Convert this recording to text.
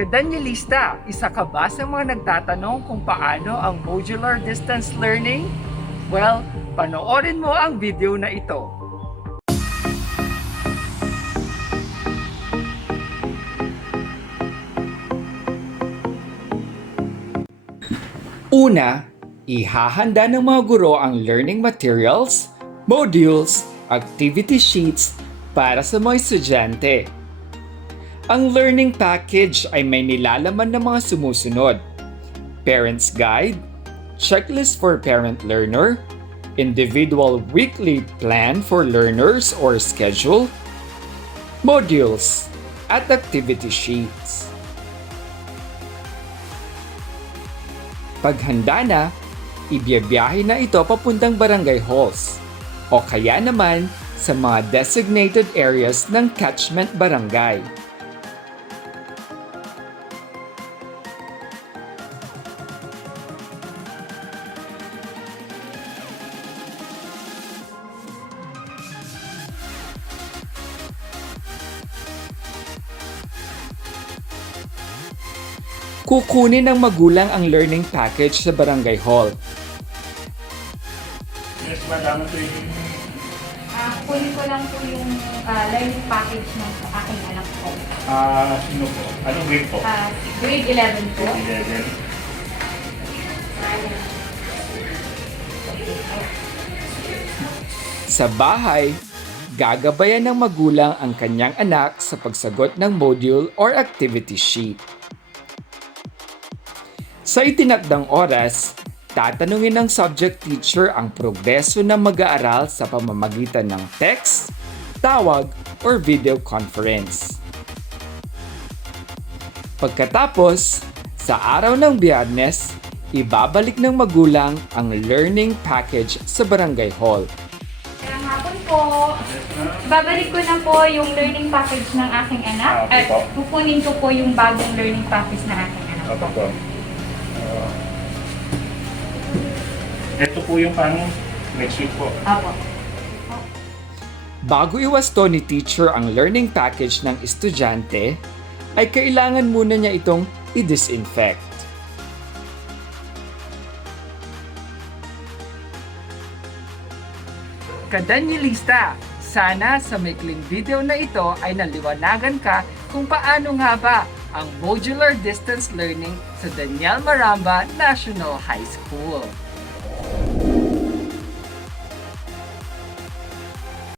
Kadanyalista, isa ka ba sa mga nagtatanong kung paano ang modular distance learning? Well, panoorin mo ang video na ito. Una, ihahanda ng mga guro ang learning materials, modules, activity sheets para sa mga estudyante. Ang learning package ay may nilalaman ng mga sumusunod: Parents Guide, Checklist for Parent-Learner, Individual Weekly Plan for Learners or Schedule, Modules, at Activity Sheets. Paghanda na, ibiyabiyahe na ito papuntang barangay halls o kaya naman sa mga designated areas ng catchment barangay. Kukunin ng magulang ang learning package sa barangay hall. Yes, madam. Ito yung... Kunin ko lang po yung learning package ng aking anak ko. Sino po? Anong grade po? Grade 11 po. 11. Sa bahay, gagabayan ng magulang ang kanyang anak sa pagsagot ng module or activity sheet. Sa itinakdang oras, tatanungin ng subject teacher ang progreso ng mag-aaral sa pamamagitan ng text, tawag, or video conference. Pagkatapos, sa araw ng Biyernes, ibabalik ng magulang ang learning package sa barangay hall. Kaya hapon po, babalik ko na po yung learning package ng aking anak. Okay At po. kukunin ko po yung bagong learning package ng aking anak Ito po. po. Ito po yung pang next week po. Opo. Bago iwasto ni teacher ang learning package ng estudyante, ay kailangan muna niya itong i-disinfect. Kadanyalista, sana sa maikling video na ito ay naliwanagan ka kung paano nga ba ang modular distance learning sa Daniel Maramba National High School.